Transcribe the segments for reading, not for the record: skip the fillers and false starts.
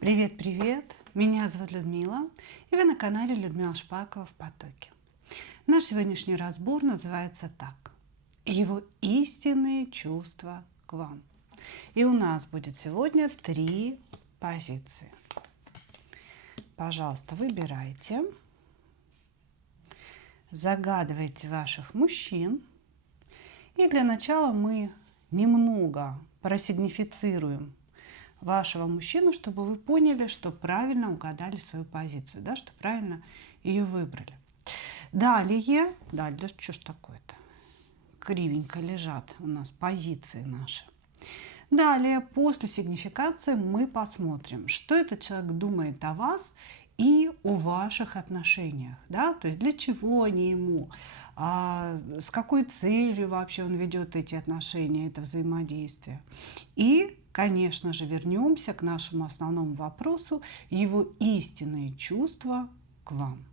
Привет-привет! Меня зовут Людмила, и вы на канале Людмила Шпакова в потоке. Наш сегодняшний разбор называется так: Его истинные чувства к вам. И у нас будет сегодня 3 позиции. Пожалуйста, выбирайте, загадывайте ваших мужчин. И для начала мы немного просигнифицируем вашего мужчину, чтобы вы поняли, что правильно угадали свою позицию, да, что правильно ее выбрали. Далее, да что ж такое-то, кривенько лежат у нас позиции наши. Далее, после сигнификации мы посмотрим, что этот человек думает о вас и о ваших отношениях, да, то есть для чего они ему, с какой целью вообще он ведет эти отношения, это взаимодействие. И, конечно же, вернемся к нашему основному вопросу: его истинные чувства к вам.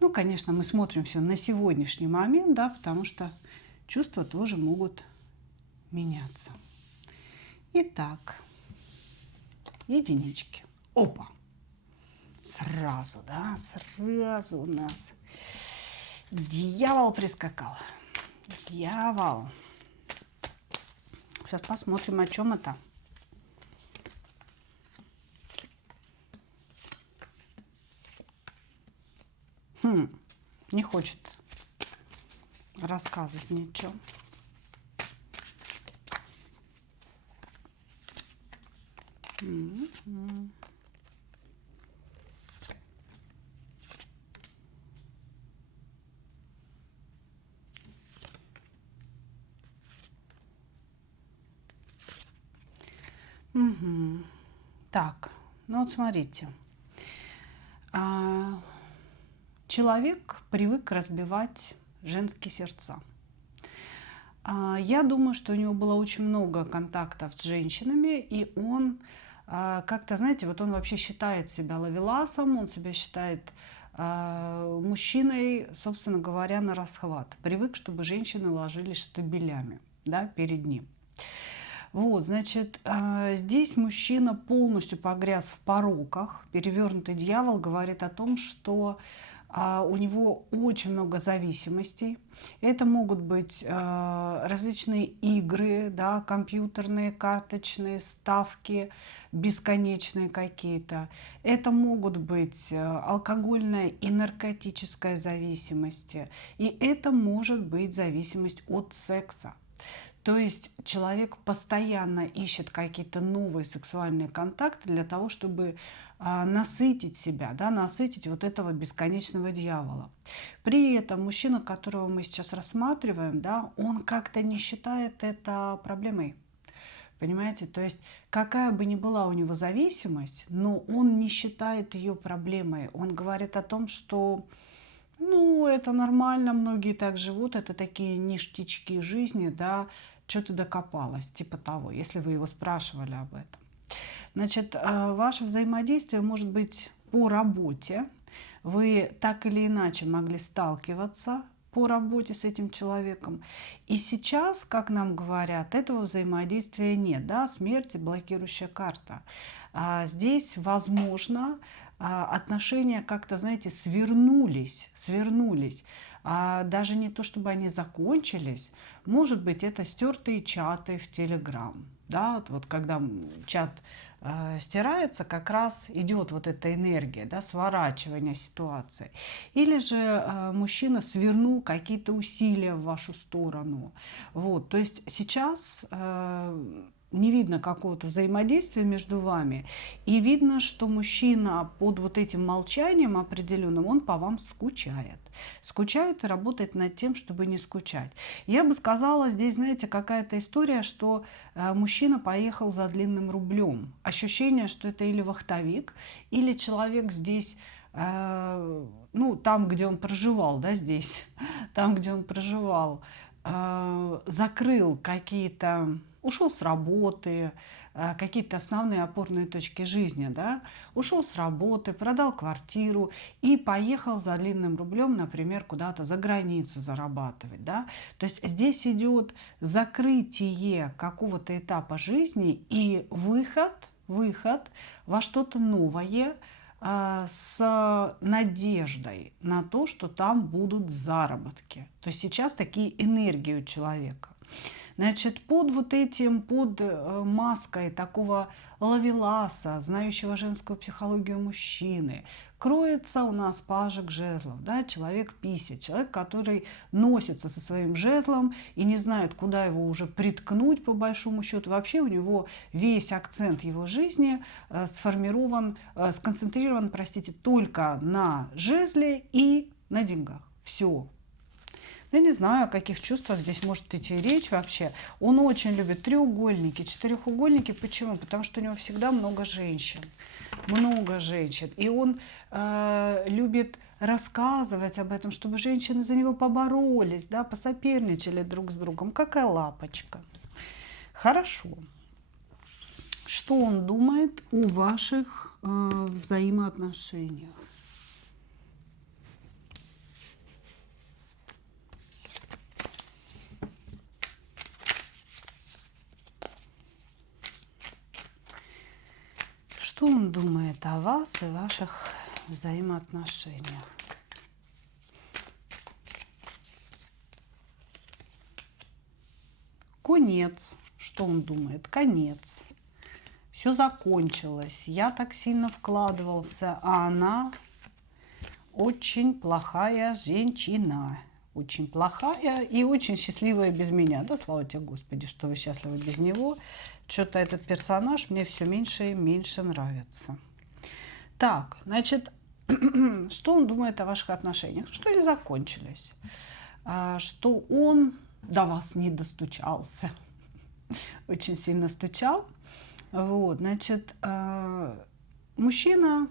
Ну, конечно, мы смотрим все на сегодняшний момент, да, потому что чувства тоже могут меняться. Итак, единички. Опа! Сразу, да, сразу у нас дьявол прискакал. Дьявол. Сейчас посмотрим, о чем это. Не хочет рассказывать ничего. Так, ну вот смотрите. Человек привык разбивать женские сердца. Я думаю, что у него было очень много контактов с женщинами, и он как-то, знаете, вот он вообще считает себя ловеласом, он себя считает мужчиной, собственно говоря, на расхват. Привык, чтобы женщины ложились штабелями, да, перед ним. Вот, значит, здесь мужчина полностью погряз в пороках. Перевернутый дьявол говорит о том, что у него очень много зависимостей. Это могут быть различные игры, да, компьютерные, карточные, ставки, бесконечные какие-то. Это могут быть алкогольная и наркотическая зависимость. И это может быть зависимость от секса. То есть человек постоянно ищет какие-то новые сексуальные контакты для того, чтобы насытить себя, да, насытить вот этого бесконечного дьявола. При этом мужчина, которого мы сейчас рассматриваем, да, он как-то не считает это проблемой. Понимаете? То есть какая бы ни была у него зависимость, но он не считает ее проблемой. Он говорит о том, что ну, это нормально, многие так живут, это такие ништячки жизни, да, что ты докопалась, типа того, если вы его спрашивали об этом. Значит, ваше взаимодействие может быть по работе. Вы так или иначе могли сталкиваться по работе с этим человеком. И сейчас, как нам говорят, этого взаимодействия нет. Да? Смерть и блокирующая карта. Здесь, возможно, отношения как-то, знаете, свернулись. Даже не то, чтобы они закончились. Может быть, это стертые чаты в Telegram. Да, вот когда чат стирается, как раз идет вот эта энергия, да, сворачивания ситуации. Или же мужчина свернул какие-то усилия в вашу сторону. Вот, то есть сейчас не видно какого-то взаимодействия между вами. И видно, что мужчина под вот этим молчанием определенным, он по вам скучает. Скучает и работает над тем, чтобы не скучать. Я бы сказала, здесь, знаете, какая-то история, что мужчина поехал за длинным рублем. Ощущение, что это или вахтовик, или человек здесь, ну, там, где он проживал, да, здесь, там, где он проживал, закрыл какие-то, ушел с работы, какие-то основные опорные точки жизни, да, ушел с работы, продал квартиру и поехал за длинным рублем, например, куда-то за границу зарабатывать, да. То есть здесь идет закрытие какого-то этапа жизни и выход выход во что-то новое, с надеждой на то, что там будут заработки. То есть сейчас такие энергии у человека. Значит, под вот этим, под маской такого ловеласа, знающего женскую психологию мужчины, кроется у нас пажик жезлов, да, человек-пися, человек, который носится со своим жезлом и не знает, куда его уже приткнуть, по большому счету. Вообще у него весь акцент его жизни сконцентрирован, простите, только на жезле и на деньгах. Все. Я не знаю, о каких чувствах здесь может идти речь вообще. Он очень любит треугольники, четырехугольники. Почему? Потому что у него всегда много женщин. Много женщин. И он любит рассказывать об этом, чтобы женщины за него поборолись, да, посоперничали друг с другом. Какая лапочка. Хорошо. Что он думает о ваших взаимоотношениях? Что он думает о вас и ваших взаимоотношениях? Конец. Что он думает? Конец. Все закончилось. Я так сильно вкладывался, а она очень плохая женщина. Очень плохая и очень счастливая без меня. Да, слава тебе, Господи, что вы счастливы без него. Что-то этот персонаж мне все меньше и меньше нравится. Так, значит, что он думает о ваших отношениях? Что они закончились? Что он до вас не достучался. Очень сильно стучал. Вот, значит, мужчина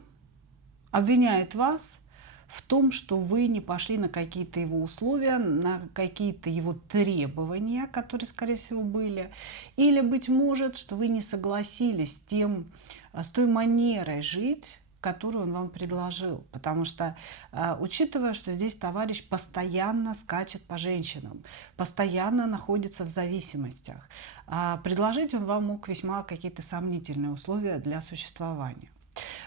обвиняет вас в том, что вы не пошли на какие-то его условия, на какие-то его требования, которые, скорее всего, были. Или, быть может, что вы не согласились с той манерой жить, которую он вам предложил. Потому что, учитывая, что здесь товарищ постоянно скачет по женщинам, постоянно находится в зависимостях, предложить он вам мог весьма какие-то сомнительные условия для существования.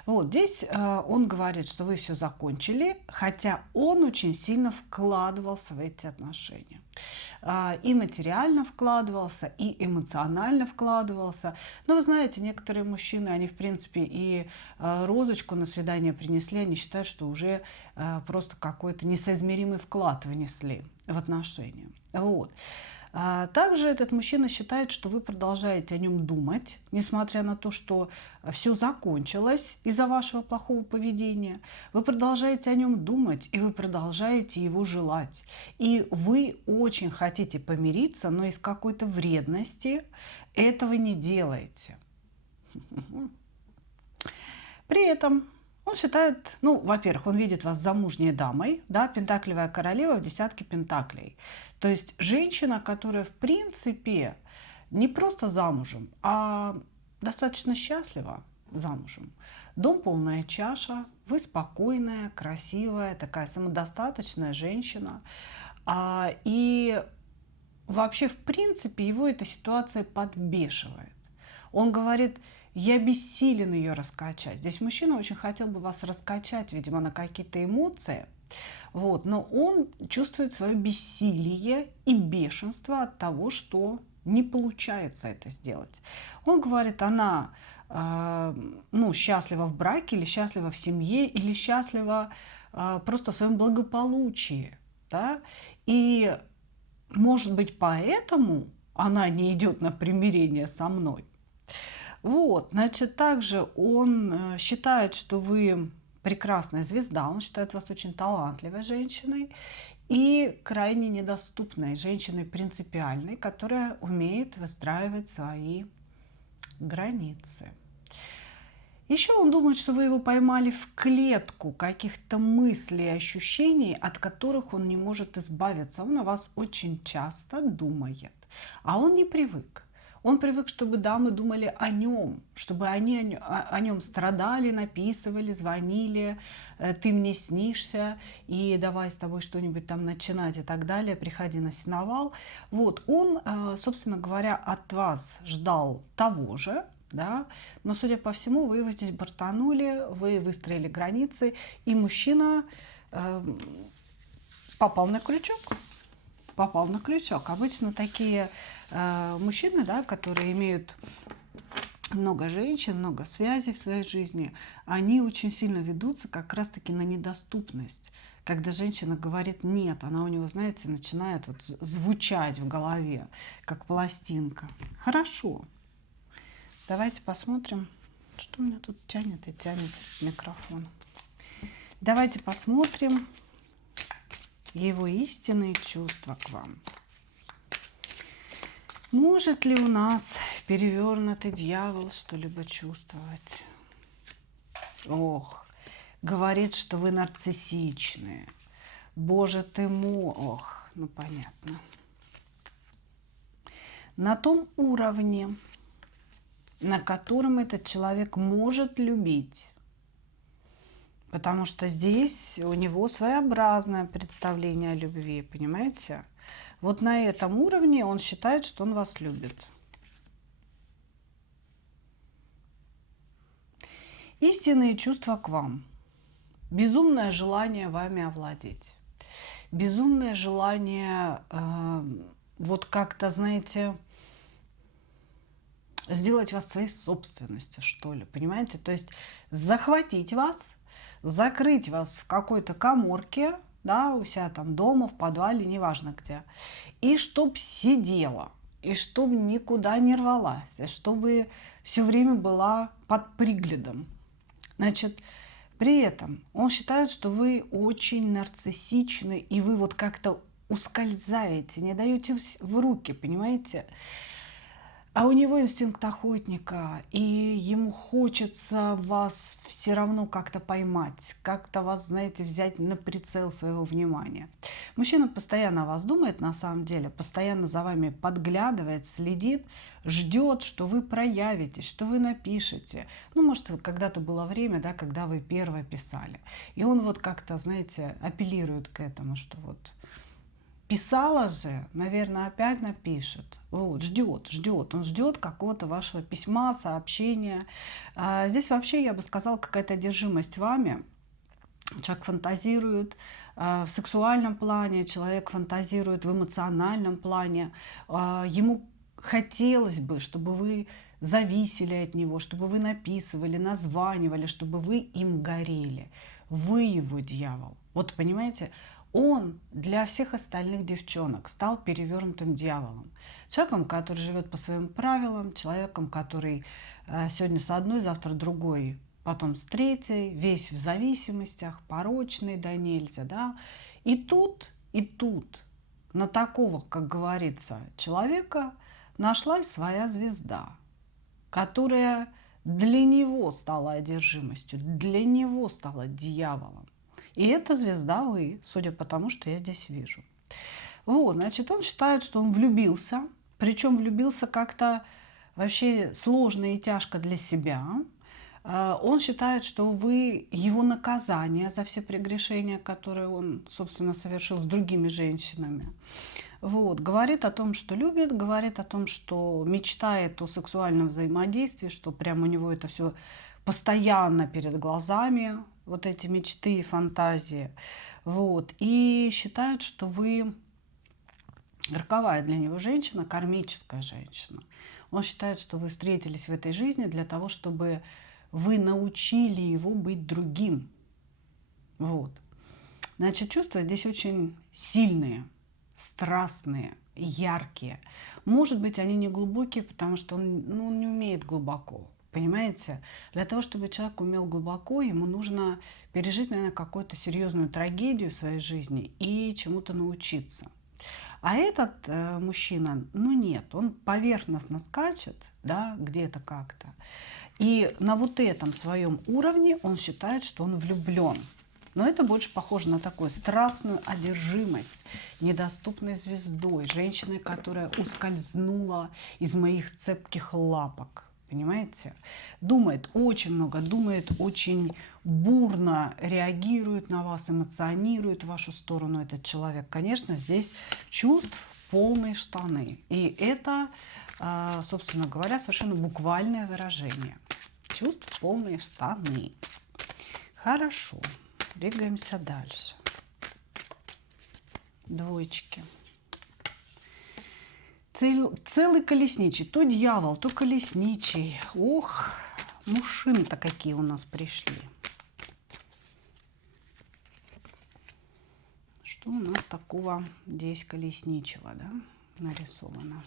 Вот здесь он говорит, что вы все закончили, хотя он очень сильно вкладывался в эти отношения. И материально вкладывался, и эмоционально вкладывался. Но вы знаете, некоторые мужчины, они в принципе и розочку на свидание принесли, они считают, что уже просто какой-то несоизмеримый вклад внесли в отношения. Вот. Также этот мужчина считает, что вы продолжаете о нем думать, несмотря на то, что все закончилось из-за вашего плохого поведения. Вы продолжаете о нем думать, и вы продолжаете его желать. И вы очень хотите помириться, но из какой-то вредности этого не делаете. При этом он считает, ну, во-первых, он видит вас замужней дамой, да, пентаклевая королева в десятке пентаклей. То есть женщина, которая, в принципе, не просто замужем, а достаточно счастлива замужем. Дом полная чаша, вы спокойная, красивая, такая самодостаточная женщина. И вообще, в принципе, его эта ситуация подбешивает. Он говорит: я бессилен ее раскачать. Здесь мужчина очень хотел бы вас раскачать, видимо, на какие-то эмоции. Вот. Но он чувствует свое бессилие и бешенство от того, что не получается это сделать. Он говорит, она счастлива в браке, или счастлива в семье, или счастлива просто в своем благополучии. Да? И, может быть, поэтому она не идет на примирение со мной. Вот, значит, также он считает, что вы прекрасная звезда, он считает вас очень талантливой женщиной и крайне недоступной женщиной принципиальной, которая умеет выстраивать свои границы. Еще он думает, что вы его поймали в клетку каких-то мыслей и ощущений, от которых он не может избавиться. Он о вас очень часто думает, а он не привык. Он привык, чтобы дамы думали о нем, чтобы они о нем страдали, написывали, звонили, ты мне снишься, и давай с тобой что-нибудь там начинать и так далее, приходи на сеновал. Вот, он, собственно говоря, от вас ждал того же, да, но, судя по всему, вы его здесь бортанули, вы выстроили границы, и мужчина попал на крючок. Попал на крючок. Обычно такие мужчины, да, которые имеют много женщин, много связей в своей жизни, они очень сильно ведутся как раз-таки на недоступность. Когда женщина говорит «нет», она у него, знаете, начинает вот звучать в голове, как пластинка. Хорошо. Давайте посмотрим, что у меня тут тянет и тянет микрофон. Давайте посмотрим его истинные чувства к вам. Может ли у нас перевернутый дьявол что-либо чувствовать? Ох, говорит, что вы нарциссичные. Боже ты мой. Ох, ну понятно. На том уровне, на котором этот человек может любить. Потому что здесь у него своеобразное представление о любви, понимаете? Вот на этом уровне он считает, что он вас любит. Истинные чувства к вам. Безумное желание вами овладеть. Безумное желание вот как-то, знаете, сделать вас своей собственностью, что ли, понимаете? То есть захватить вас, закрыть вас в какой-то каморке, да, у себя там дома, в подвале, неважно где, и чтоб сидела, и чтоб никуда не рвалась, и чтобы все время была под приглядом. Значит, при этом он считает, что вы очень нарциссичны, и вы вот как-то ускользаете, не даете в руки, понимаете? А у него инстинкт охотника, и ему хочется вас все равно как-то поймать, как-то вас, знаете, взять на прицел своего внимания. Мужчина постоянно о вас думает, на самом деле, постоянно за вами подглядывает, следит, ждет, что вы проявитесь, что вы напишете. Ну, может, когда-то было время, да, когда вы первое писали. И он вот как-то, знаете, апеллирует к этому, что вот... Писала же, наверное, опять напишет. Вот, ждет. Он ждет какого-то вашего письма, сообщения. Здесь вообще, я бы сказала, какая-то одержимость вами. Человек фантазирует в сексуальном плане, человек фантазирует в эмоциональном плане. Ему хотелось бы, чтобы вы зависели от него, чтобы вы написывали, названивали, чтобы вы им горели. Вы его дьявол. Вот понимаете, он для всех остальных девчонок стал перевернутым дьяволом. Человеком, который живет по своим правилам, человеком, который сегодня с одной, завтра другой, потом с третьей, весь в зависимостях, порочный да нельзя. Да? И тут на такого, как говорится, человека нашлась своя звезда, которая для него стала одержимостью, для него стала дьяволом. И эта звезда вы, судя по тому, что я здесь вижу. Вот, значит, он считает, что он влюбился, причем влюбился как-то вообще сложно и тяжко для себя. Он считает, что вы его наказание за все прегрешения, которые он, собственно, совершил с другими женщинами. Вот, говорит о том, что любит, говорит о том, что мечтает о сексуальном взаимодействии, что прямо у него это все постоянно перед глазами, вот эти мечты и фантазии. Вот, и считает, что вы роковая для него женщина, кармическая женщина. Он считает, что вы встретились в этой жизни для того, чтобы вы научили его быть другим. Вот. Значит, чувства здесь очень сильные, страстные, яркие. Может быть, они не глубокие, потому что он не умеет глубоко. Понимаете? Для того, чтобы человек умел глубоко, ему нужно пережить, наверное, какую-то серьезную трагедию в своей жизни и чему-то научиться. А этот мужчина, ну нет, он поверхностно скачет, да, где-то как-то. И на вот этом своем уровне он считает, что он влюблен. Но это больше похоже на такую страстную одержимость недоступной звездой, женщиной, которая ускользнула из моих цепких лапок. Понимаете? Думает очень много, думает очень бурно, реагирует на вас, эмоционирует в вашу сторону этот человек. Конечно, здесь чувств полные штаны. И это, собственно говоря, совершенно буквальное выражение. Чувств полные штаны. Хорошо. Двигаемся дальше. Двоечки. Целый колесничий. То дьявол, то колесничий. Ох, мужчины-то какие у нас пришли. Что у нас такого здесь колесничего, да, нарисовано?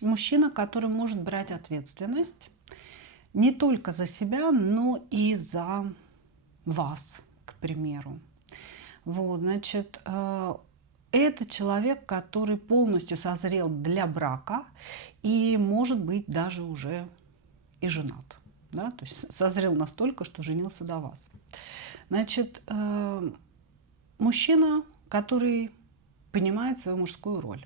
Мужчина, который может брать ответственность не только за себя, но и за вас, к примеру. Вот, значит, это человек, который полностью созрел для брака и, может быть, даже уже и женат. Да? То есть созрел настолько, что женился до вас. Значит, мужчина, который понимает свою мужскую роль.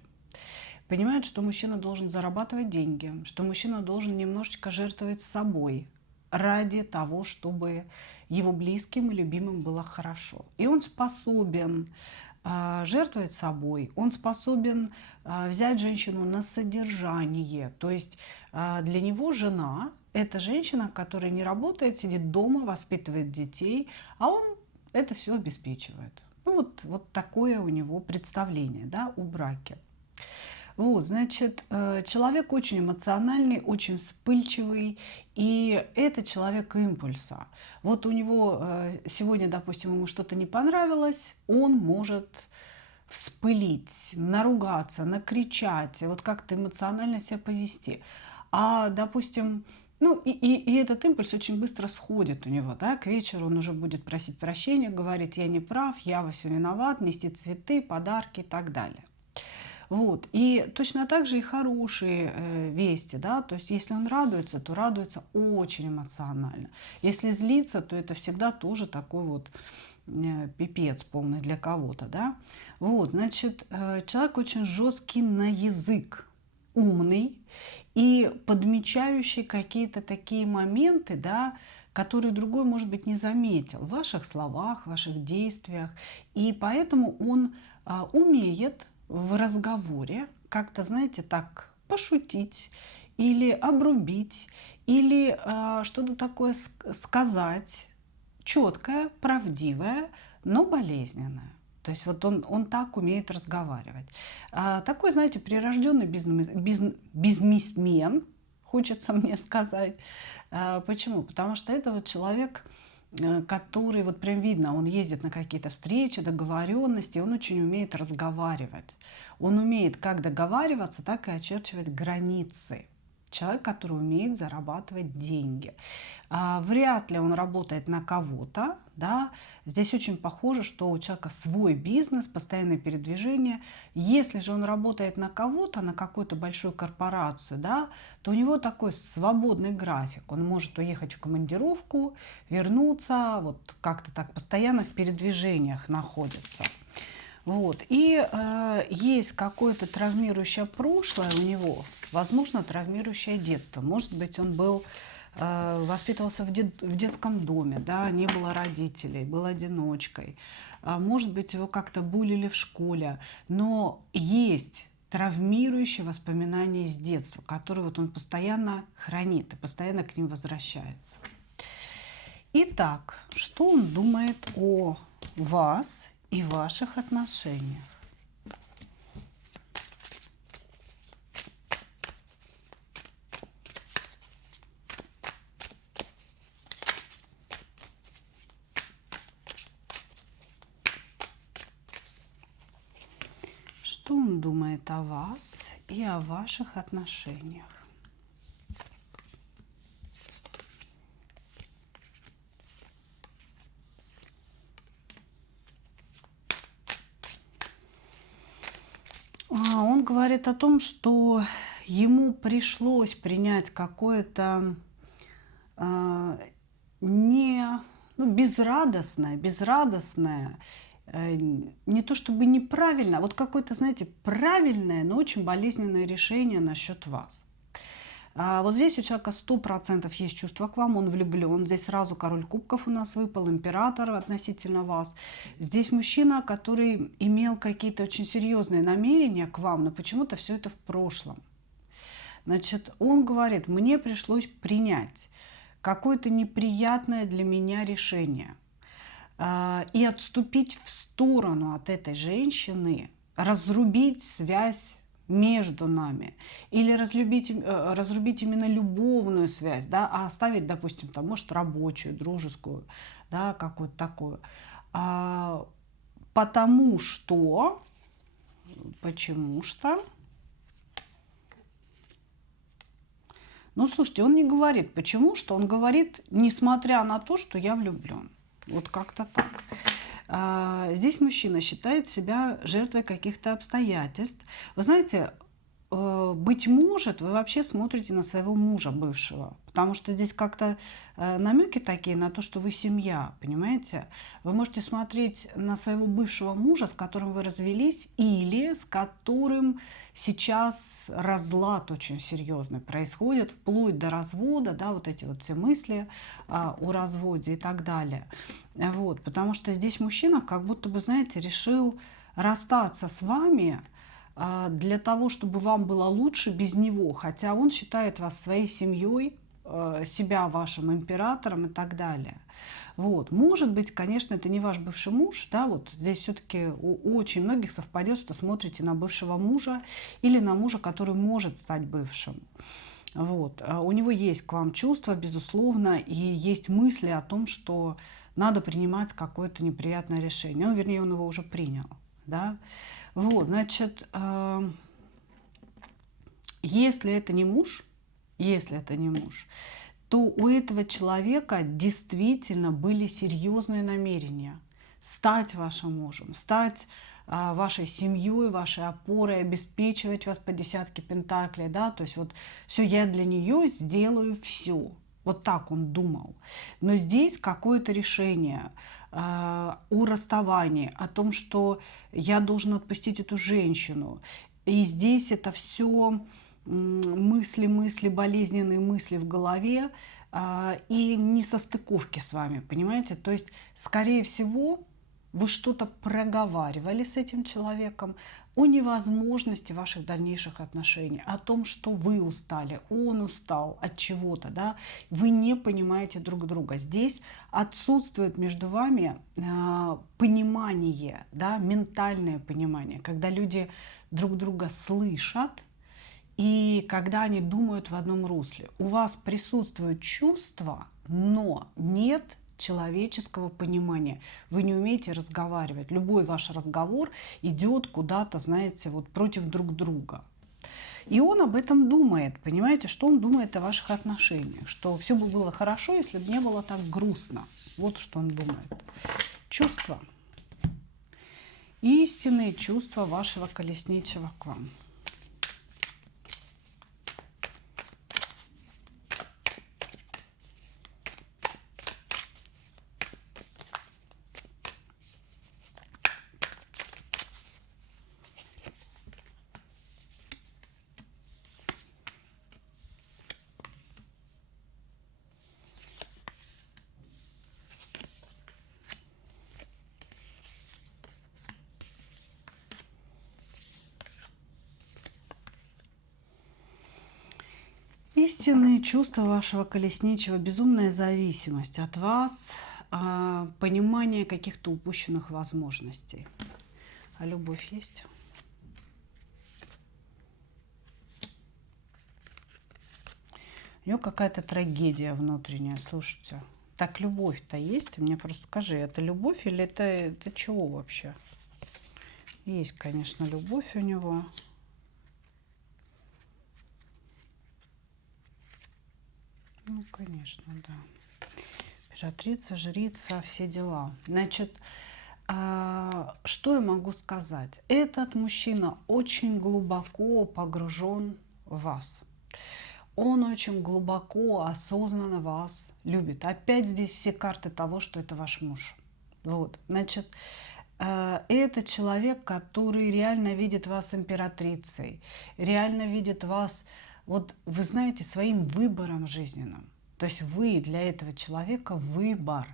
Понимает, что мужчина должен зарабатывать деньги, что мужчина должен немножечко жертвовать собой ради того, чтобы его близким и любимым было хорошо. И он способен жертвовать собой, он способен взять женщину на содержание. То есть для него жена – это женщина, которая не работает, сидит дома, воспитывает детей, а он это все обеспечивает. Ну вот такое у него представление, да, о браке. Вот, значит, человек очень эмоциональный, очень вспыльчивый, и это человек импульса. Вот у него сегодня, допустим, ему что-то не понравилось, он может вспылить, наругаться, накричать, вот как-то эмоционально себя повести. А, допустим, ну и этот импульс очень быстро сходит у него, да, к вечеру он уже будет просить прощения, говорить: я не прав, я во всем виноват, нести цветы, подарки и так далее. Вот. И точно так же и хорошие вести, да, то есть если он радуется, то радуется очень эмоционально. Если злится, то это всегда тоже такой вот пипец полный для кого-то, да. Вот, значит, человек очень жесткий на язык, умный и подмечающий какие-то такие моменты, да, которые другой, может быть, не заметил в ваших словах, в ваших действиях. И поэтому он умеет в разговоре как-то, знаете, так пошутить или обрубить, или что-то такое сказать, четкое, правдивое, но болезненное. То есть вот он так умеет разговаривать. Такой, знаете, прирожденный бизнесмен, хочется мне сказать. Почему? Потому что это вот человек, который, вот прям видно, он ездит на какие-то встречи, договоренности, он очень умеет разговаривать. Он умеет как договариваться, так и очерчивать границы. Человек, который умеет зарабатывать деньги. Вряд ли он работает на кого-то. Да? Здесь очень похоже, что у человека свой бизнес, постоянное передвижение. Если же он работает на кого-то, на какую-то большую корпорацию, да, то у него такой свободный график. Он может уехать в командировку, вернуться, вот как-то так постоянно в передвижениях находится. Вот. И есть какое-то травмирующее прошлое у него, возможно, травмирующее детство. Может быть, он был, воспитывался в детском доме, да, не было родителей, был одиночкой. Может быть, его как-то булили в школе. Но есть травмирующие воспоминания из детства, которые вот он постоянно хранит и постоянно к ним возвращается. Итак, что он думает о вас и ваших отношениях? Что он думает о вас и о ваших отношениях? Он говорит о том, что ему пришлось принять какое-то ну, безрадостное, не то чтобы неправильно, а вот какое-то, знаете, правильное, но очень болезненное решение насчет вас. Вот здесь у человека 100% есть чувство к вам, он влюблен. Здесь сразу король кубков у нас выпал, император относительно вас. Здесь мужчина, который имел какие-то очень серьезные намерения к вам, но почему-то все это в прошлом. Значит, он говорит, мне пришлось принять какое-то неприятное для меня решение и отступить в сторону от этой женщины, разрубить связь между нами или разрубить именно любовную связь, да, а оставить, допустим, там, может, рабочую, дружескую, да, какую-то такую. Потому что, ну, слушайте, он не говорит почему, что он говорит, несмотря на то, что я влюблен. Вот как-то так. Здесь мужчина считает себя жертвой каких-то обстоятельств. Вы знаете, быть может, вы вообще смотрите на своего мужа бывшего, потому что здесь как-то намеки такие на то, что вы семья, понимаете? Вы можете смотреть на своего бывшего мужа, с которым вы развелись, или с которым сейчас разлад очень серьезный происходит, вплоть до развода, да, вот эти вот все мысли о разводе и так далее. Вот, потому что здесь мужчина как будто бы, знаете, решил расстаться с вами, для того, чтобы вам было лучше без него, хотя он считает вас своей семьей, себя вашим императором и так далее. Вот. Может быть, конечно, это не ваш бывший муж, да, вот здесь все-таки у очень многих совпадет, что смотрите на бывшего мужа или на мужа, который может стать бывшим. Вот. У него есть к вам чувства, безусловно, и есть мысли о том, что надо принимать какое-то неприятное решение. Ну, вернее, он его уже принял, да. Вот, значит, если это не муж, то у этого человека действительно были серьезные намерения стать вашим мужем, стать вашей семьей, вашей опорой, обеспечивать вас по десятке пентаклей, да, то есть вот все, я для нее сделаю все. Вот так он думал. Но здесь какое-то решение о расставании, о том, что я должен отпустить эту женщину. И здесь это все мысли, болезненные мысли в голове и несостыковки с вами, понимаете? То есть, скорее всего, вы что-то проговаривали с этим человеком о невозможности ваших дальнейших отношений, о том, что вы устали, он устал от чего-то, да, вы не понимаете друг друга. Здесь отсутствует между вами понимание, да, ментальное понимание, когда люди друг друга слышат, и когда они думают в одном русле. У вас присутствуют чувства, но нет человеческого понимания. Вы не умеете разговаривать. Любой ваш разговор идет куда-то, знаете, вот против друг друга. И он об этом думает, понимаете, что он думает о ваших отношениях, что все бы было хорошо, если бы не было так грустно. Вот что он думает. Чувства. Истинные чувства вашего колесничего к вам. Истинные чувства вашего колесничего, безумная зависимость от вас, понимание каких-то упущенных возможностей. А любовь есть? У него какая-то трагедия внутренняя, слушайте. Так, любовь-то есть? Ты мне просто скажи, это любовь или это чего вообще? Есть, конечно, любовь у него. Ну, конечно, да. Императрица, жрица, все дела. Значит, что я могу сказать? Этот мужчина очень глубоко погружен в вас. Он очень глубоко, осознанно вас любит. Опять здесь все карты того, что это ваш муж. Вот, значит, это человек, который реально видит вас императрицей, реально видит вас, вот вы знаете, своим выбором жизненным. То есть вы для этого человека выбор.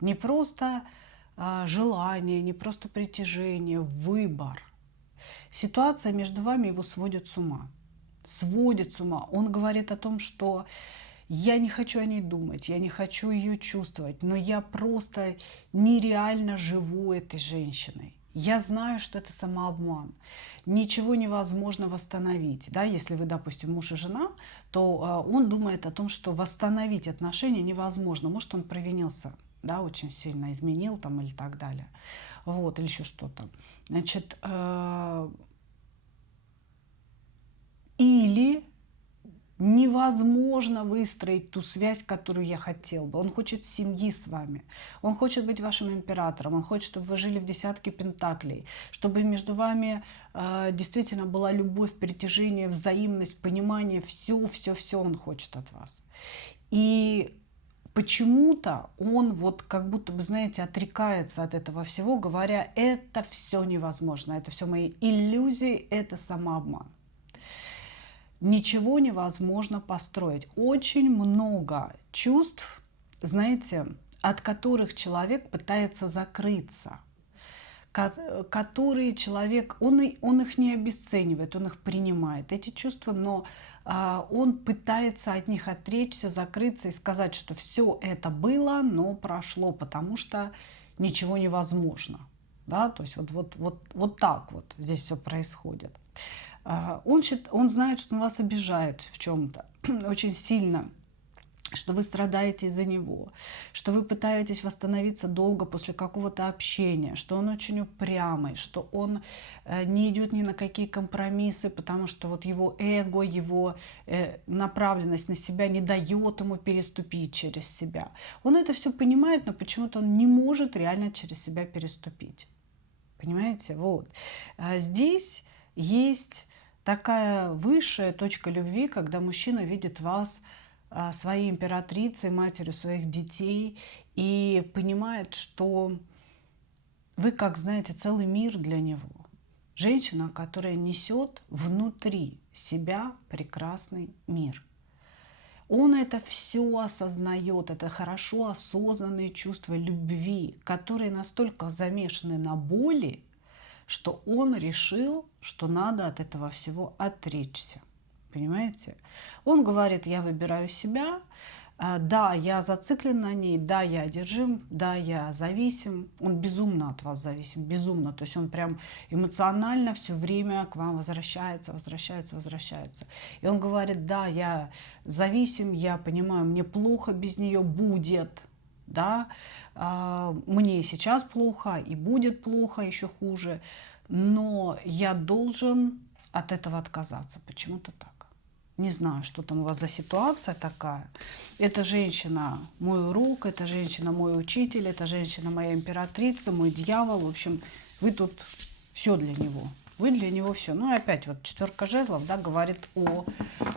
Не просто желание, не просто притяжение, выбор. Ситуация между вами его сводит с ума. Сводит с ума. Он говорит о том, что я не хочу о ней думать, я не хочу ее чувствовать, но я просто нереально живу этой женщиной. Я знаю, что это самообман. Ничего невозможно восстановить. Да? Если вы, допустим, муж и жена, то он думает о том, что восстановить отношения невозможно. Может, он провинился, да, очень сильно изменил там или так далее. Вот, или еще что-то. Значит, или невозможно выстроить ту связь, которую я хотел бы. Он хочет семьи с вами. Он хочет быть вашим императором. Он хочет, чтобы вы жили в десятке пентаклей. Чтобы между вами действительно была любовь, притяжение, взаимность, понимание. Все он хочет от вас. И почему-то он вот как будто бы, знаете, отрекается от этого всего, говоря, это все невозможно. Это все мои иллюзии, это самообман. Ничего невозможно построить. Очень много чувств, знаете, от которых человек пытается закрыться, которые человек, он их не обесценивает, он их принимает, эти чувства, но он пытается от них отречься, закрыться и сказать, что все это было, но прошло, потому что ничего невозможно. Да? То есть вот так вот здесь все происходит. Он знает, что он вас обижает в чем-то очень сильно, что вы страдаете из-за него, что вы пытаетесь восстановиться долго после какого-то общения, что он очень упрямый, что он не идет ни на какие компромиссы, потому что вот его эго, его направленность на себя не дает ему переступить через себя. Он это все понимает, но почему-то он не может реально через себя переступить. Понимаете? Вот. Здесь есть такая высшая точка любви, когда мужчина видит вас своей императрицей, матерью своих детей и понимает, что вы, как знаете, целый мир для него. Женщина, которая несет внутри себя прекрасный мир. Он это все осознает, это хорошо осознанные чувства любви, которые настолько замешаны на боли, что он решил, что надо от этого всего отречься. Понимаете? Он говорит, я выбираю себя, да, я зациклен на ней, да, я одержим, да, я зависим. Он безумно от вас зависим, безумно. То есть он прям эмоционально все время к вам возвращается. И он говорит, да, я зависим, я понимаю, мне плохо без нее будет. Да, мне сейчас плохо и будет плохо, еще хуже, но я должен от этого отказаться. Почему-то так. Не знаю, что там у вас за ситуация такая. Эта женщина мой урок, эта женщина мой учитель, эта женщина моя императрица, мой дьявол. В общем, вы тут все для него. Вы для него все. Ну и опять вот 4 жезлов, да, говорит о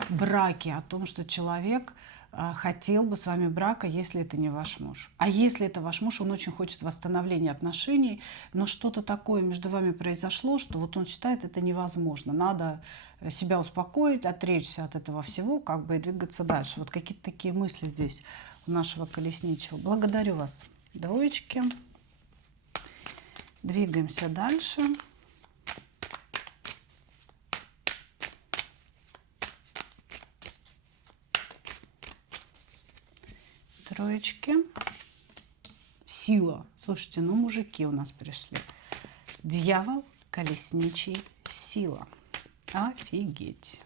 браке, о том, что человек хотел бы с вами брака, если это не ваш муж. А если это ваш муж, он очень хочет восстановления отношений, но что-то такое между вами произошло, что вот он считает это невозможно. Надо себя успокоить, отречься от этого всего, как бы и двигаться дальше. Вот какие-то такие мысли здесь у нашего колесничего. Благодарю вас, двоечки. Двигаемся дальше. Троечки. Сила. Слушайте, ну мужики у нас пришли. Дьявол, колесничий, сила. Офигеть.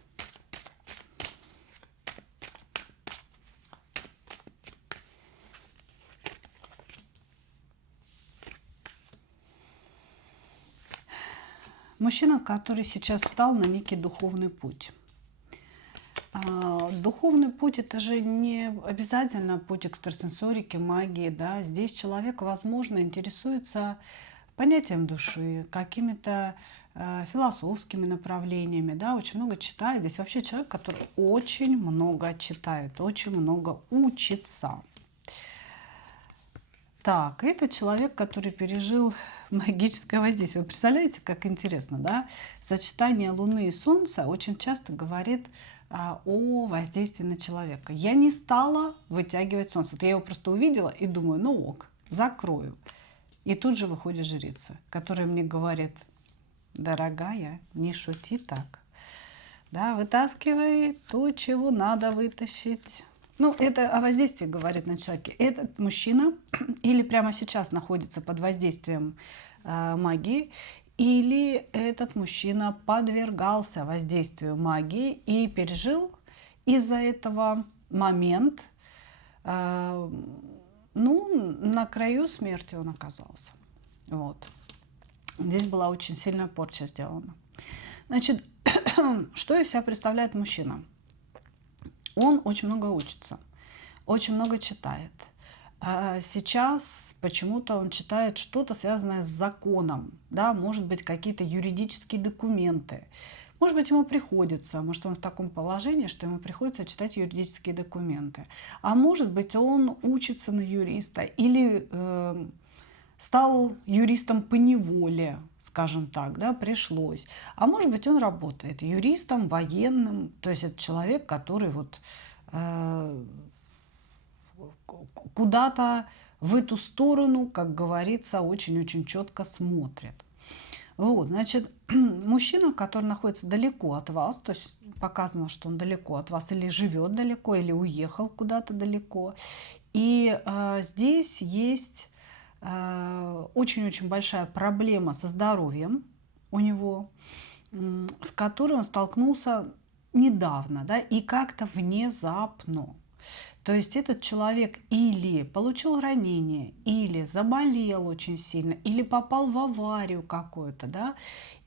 Мужчина, который сейчас стал на некий духовный путь. Духовный путь – это же не обязательно путь экстрасенсорики, магии. Да? Здесь человек, возможно, интересуется понятием души, какими-то философскими направлениями, да, очень много читает. Здесь вообще человек, который очень много читает, очень много учится. Так, это человек, который пережил магическое воздействие. Вы представляете, как интересно, да? Сочетание Луны и Солнца очень часто говорит о воздействии на человека. Я не стала вытягивать Солнце. Вот я его просто увидела и думаю, ну ок, закрою. И тут же выходит жрица, которая мне говорит, дорогая, не шути так. Да, вытаскивай то, чего надо вытащить. Ну, это о воздействии говорит на человеке. Этот мужчина или прямо сейчас находится под воздействием магии, или этот мужчина подвергался воздействию магии и пережил из-за этого момент, ну, на краю смерти он оказался. Вот. Здесь была очень сильная порча сделана. Значит, что из себя представляет мужчина? Он очень много учится, очень много читает. Сейчас почему-то он читает что-то, связанное с законом, да, может быть, какие-то юридические документы. Может быть, ему приходится, может, он в таком положении, что ему приходится читать юридические документы. А может быть, он учится на юриста или стал юристом по неволе, скажем так, да, пришлось. А может быть, он работает юристом, военным, то есть это человек, который вот куда-то в эту сторону, как говорится, очень-очень четко смотрит. Вот, значит, мужчина, который находится далеко от вас, то есть показано, что он далеко от вас или живет далеко, или уехал куда-то далеко. И здесь есть очень-очень большая проблема со здоровьем у него, с которой он столкнулся недавно, да, и как-то внезапно. То есть этот человек или получил ранение, или заболел очень сильно, или попал в аварию какую-то, да.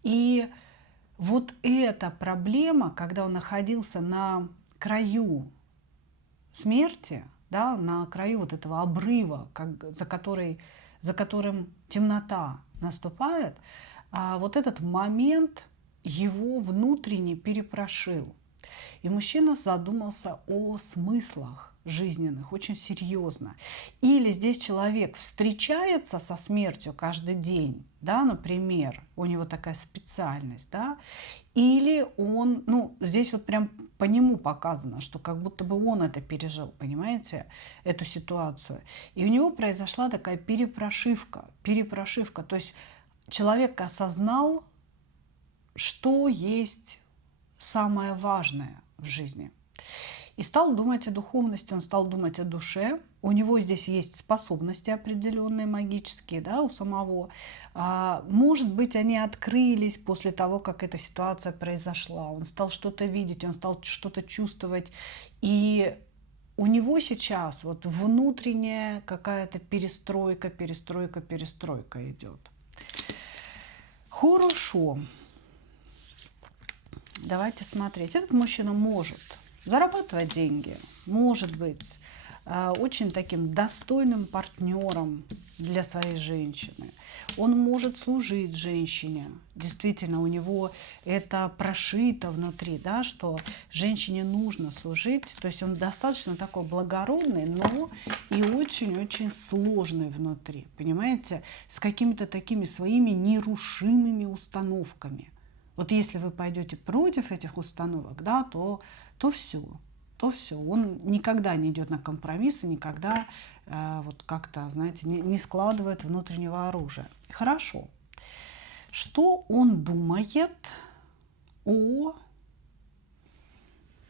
И вот эта проблема, когда он находился на краю смерти, да, на краю вот этого обрыва, за которым темнота наступает, вот этот момент его внутренне перепрошил. И мужчина задумался о смыслах жизненных очень серьезно. Или здесь человек встречается со смертью каждый день, да, например, у него такая специальность, да, или он, ну, здесь вот прям по нему показано, что как будто бы он это пережил, понимаете, эту ситуацию. И у него произошла такая перепрошивка, то есть человек осознал, что есть самое важное в жизни. И стал думать о духовности, он стал думать о душе. У него здесь есть способности определенные магические, да, у самого. Может быть, они открылись после того, как эта ситуация произошла. Он стал что-то видеть, он стал что-то чувствовать. И у него сейчас вот внутренняя какая-то перестройка идет. Хорошо. Давайте смотреть. Этот мужчина может зарабатывать деньги, может быть очень таким достойным партнером для своей женщины. Он может служить женщине. Действительно, у него это прошито внутри, да, что женщине нужно служить. То есть он достаточно такой благородный, но и очень-очень сложный внутри. Понимаете? С какими-то такими своими нерушимыми установками. Вот если вы пойдете против этих установок, да, то все. Он никогда не идет на компромиссы, никогда вот как-то, знаете, не складывает внутреннего оружия. Хорошо. Что он думает о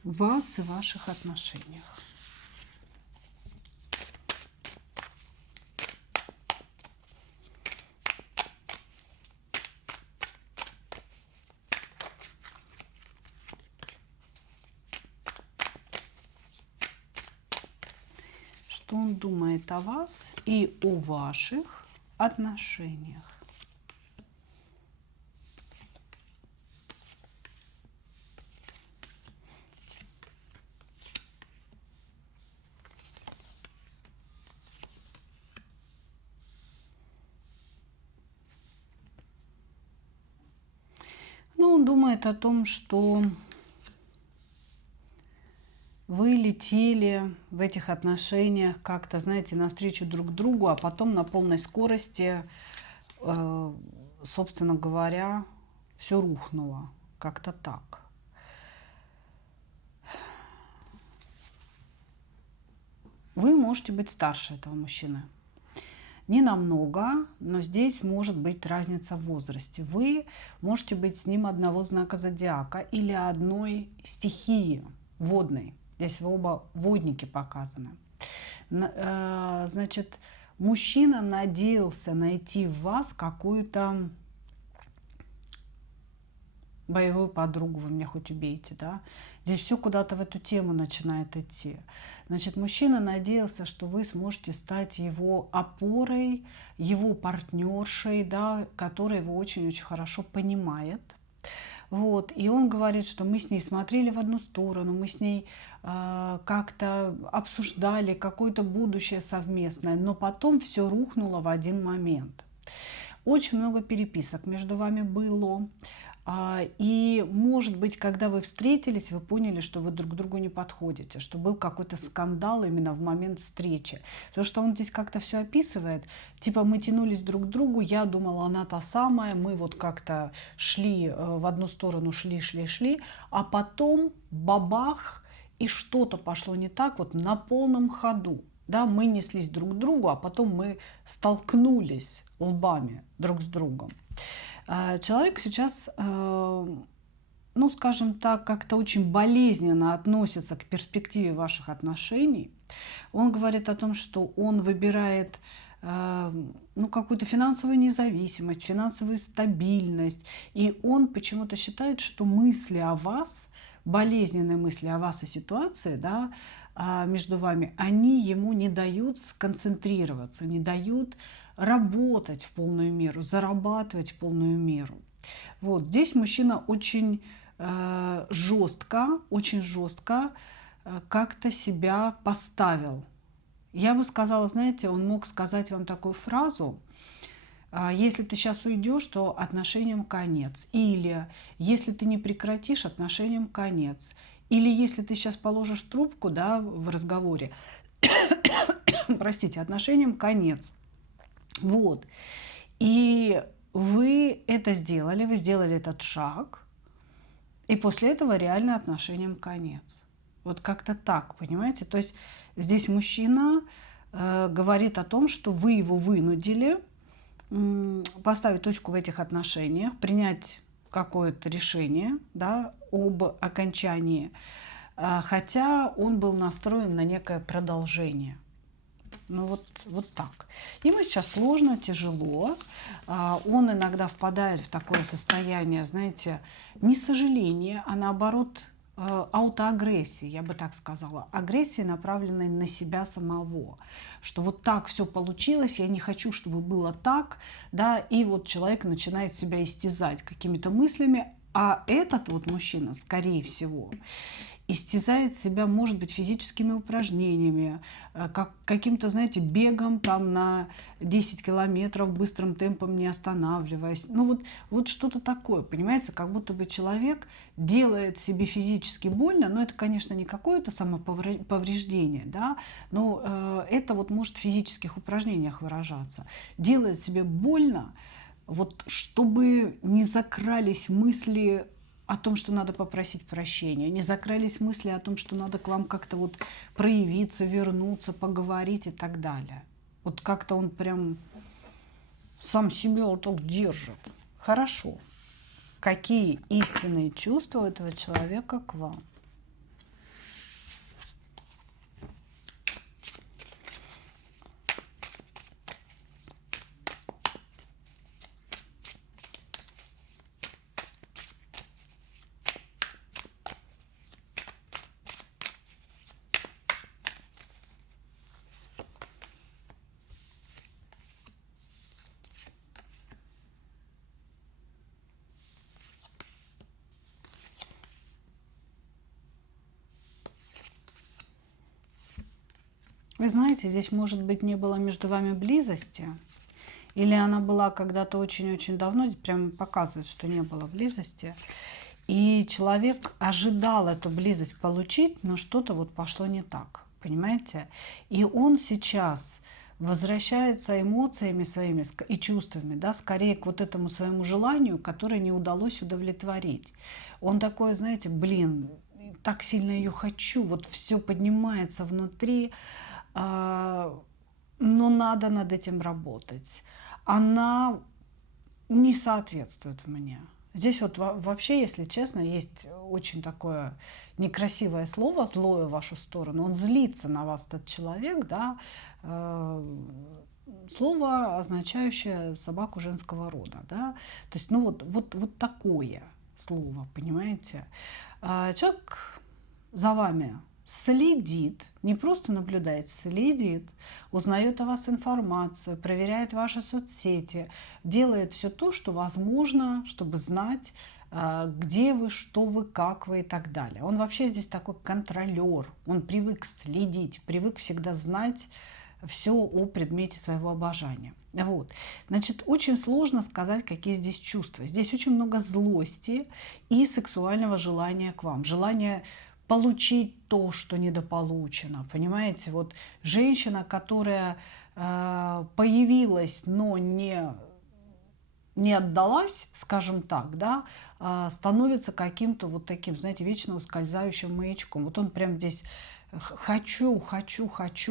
вас и ваших отношениях? Что он думает о вас и о ваших отношениях? думает о том, что вы летели в этих отношениях как-то, знаете, навстречу друг другу, а потом на полной скорости, собственно говоря, все рухнуло. Как-то так. Вы можете быть старше этого мужчины. Не намного, но здесь может быть разница в возрасте. Вы можете быть с ним одного знака зодиака или одной стихии водной. Здесь вы оба водники показаны. Значит, мужчина надеялся найти в вас какую-то боевую подругу, вы меня хоть убейте, да? Здесь все куда-то в эту тему начинает идти. Значит, мужчина надеялся, что вы сможете стать его опорой, его партнершей, да, которая его очень-очень хорошо понимает. Вот. И он говорит, что мы с ней смотрели в одну сторону, мы с ней как-то обсуждали какое-то будущее совместное, но потом все рухнуло в один момент. Очень много переписок между вами было. И, может быть, когда вы встретились, вы поняли, что вы друг другу не подходите, что был какой-то скандал именно в момент встречи. Потому что он здесь как-то все описывает. Типа мы тянулись друг к другу, я думала, она та самая, мы вот как-то шли в одну сторону, шли, а потом бабах, и что-то пошло не так вот на полном ходу. Да, мы неслись друг к другу, а потом мы столкнулись лбами друг с другом. Человек сейчас, ну, скажем так, как-то очень болезненно относится к перспективе ваших отношений. Он говорит о том, что он выбирает ну, какую-то финансовую независимость, финансовую стабильность. И он почему-то считает, что мысли о вас, болезненные мысли о вас и ситуации, да, между вами, они ему не дают сконцентрироваться, не дают работать в полную меру, зарабатывать в полную меру. Вот здесь мужчина очень жестко как-то себя поставил. Я бы сказала, знаете, он мог сказать вам такую фразу: если ты сейчас уйдешь, то отношениям конец. Или если ты не прекратишь, отношениям конец. Или если ты сейчас положишь трубку, да, в разговоре, простите, отношениям конец. Вот. И вы это сделали, вы сделали этот шаг, и после этого реально отношениям конец. Вот как-то так, понимаете? То есть здесь мужчина говорит о том, что вы его вынудили поставить точку в этих отношениях, принять какое-то решение, да, об окончании, хотя он был настроен на некое продолжение. Ну вот так. Ему сейчас сложно, тяжело. Он иногда впадает в такое состояние, знаете, не сожаления, а наоборот аутоагрессии, я бы так сказала. Агрессии, направленной на себя самого. Что вот так все получилось, я не хочу, чтобы было так. Да, и вот человек начинает себя истязать какими-то мыслями. А этот вот мужчина, скорее всего, истязает себя, может быть, физическими упражнениями, каким-то, знаете, бегом там на 10 километров быстрым темпом, не останавливаясь. Ну вот что-то такое, понимаете, как будто бы человек делает себе физически больно, но это, конечно, не какое-то самоповреждение, да, но это вот может в физических упражнениях выражаться. Делает себе больно, вот чтобы не закрались мысли о том, что надо попросить прощения, не закрылись мысли о том, что надо к вам как-то вот проявиться, вернуться, поговорить и так далее. Вот как-то он прям сам себя вот так держит. Хорошо. Какие истинные чувства у этого человека к вам? Вы знаете, здесь, может быть, не было между вами близости, или она была когда-то очень-очень давно, здесь прям показывает, что не было близости. И человек ожидал эту близость получить, но что-то вот пошло не так, понимаете? И он сейчас возвращается эмоциями своими и чувствами, да, скорее к вот этому своему желанию, которое не удалось удовлетворить. Он такой, знаете, блин, так сильно ее хочу, вот все поднимается внутри, но надо над этим работать. Она не соответствует мне. Здесь вот вообще, если честно, есть очень такое некрасивое слово, злое в вашу сторону. Он злится на вас, этот человек, да, слово, означающее собаку женского рода, да. То есть, ну вот такое слово, понимаете. Человек за вами следит, не просто наблюдает, следит, узнает о вас информацию, проверяет ваши соцсети, делает все то, что возможно, чтобы знать, где вы, что вы, как вы и так далее. Он вообще здесь такой контролер, он привык следить, привык всегда знать все о предмете своего обожания. Вот. Значит, очень сложно сказать, какие здесь чувства. Здесь очень много злости и сексуального желания к вам. Желание получить то, что недополучено. Понимаете, вот женщина, которая появилась, но не отдалась, скажем так, да, становится каким-то вот таким, знаете, вечно ускользающим маячком. Вот он прям здесь хочу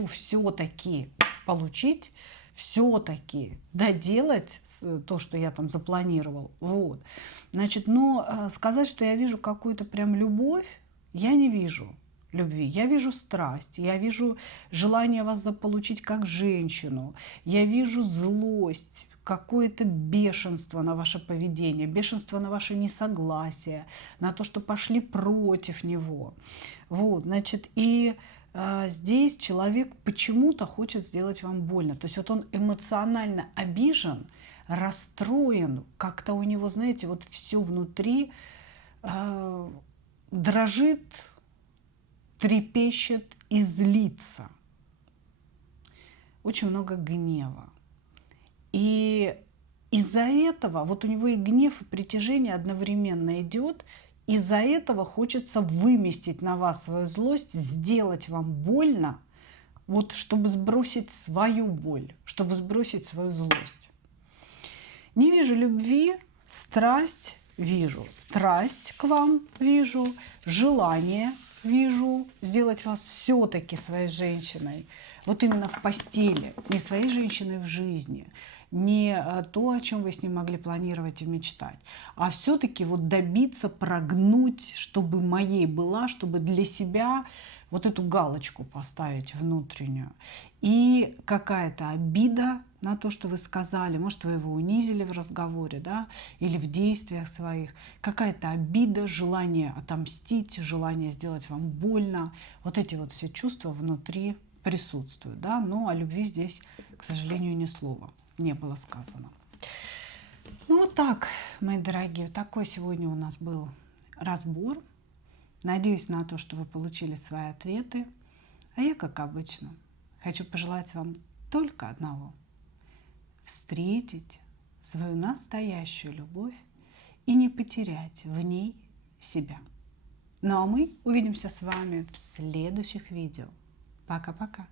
все-таки получить, все-таки доделать то, что я там запланировал. Вот. Значит, но сказать, что я вижу какую-то прям любовь, я не вижу любви. Я вижу страсть, я вижу желание вас заполучить как женщину, я вижу злость, какое-то бешенство на ваше поведение, бешенство на ваше несогласие, на то, что пошли против него. Вот, значит, и здесь человек почему-то хочет сделать вам больно. То есть вот он эмоционально обижен, расстроен, как-то у него, знаете, вот все внутри дрожит, трепещет и злится. Очень много гнева. И из-за этого, вот у него и гнев, и притяжение одновременно идет, из-за этого хочется выместить на вас свою злость, сделать вам больно, вот чтобы сбросить свою боль, чтобы сбросить свою злость. Не вижу любви, страсть вижу, страсть к вам вижу, желание вижу сделать вас все-таки своей женщиной, вот именно в постели, не своей женщиной в жизни, не то, о чем вы с ним могли планировать и мечтать, а все-таки вот добиться, прогнуть, чтобы моей была, чтобы для себя вот эту галочку поставить внутреннюю. И какая-то обида на то, что вы сказали, может, вы его унизили в разговоре, да, или в действиях своих, какая-то обида, желание отомстить, желание сделать вам больно, вот эти вот все чувства внутри присутствуют, да, но о любви здесь, к сожалению, ни слова не было сказано. Ну вот так, мои дорогие, такой сегодня у нас был разбор. Надеюсь на то, что вы получили свои ответы. А я, как обычно, хочу пожелать вам только одного: встретить свою настоящую любовь и не потерять в ней себя. Ну а мы увидимся с вами в следующих видео. Пока-пока.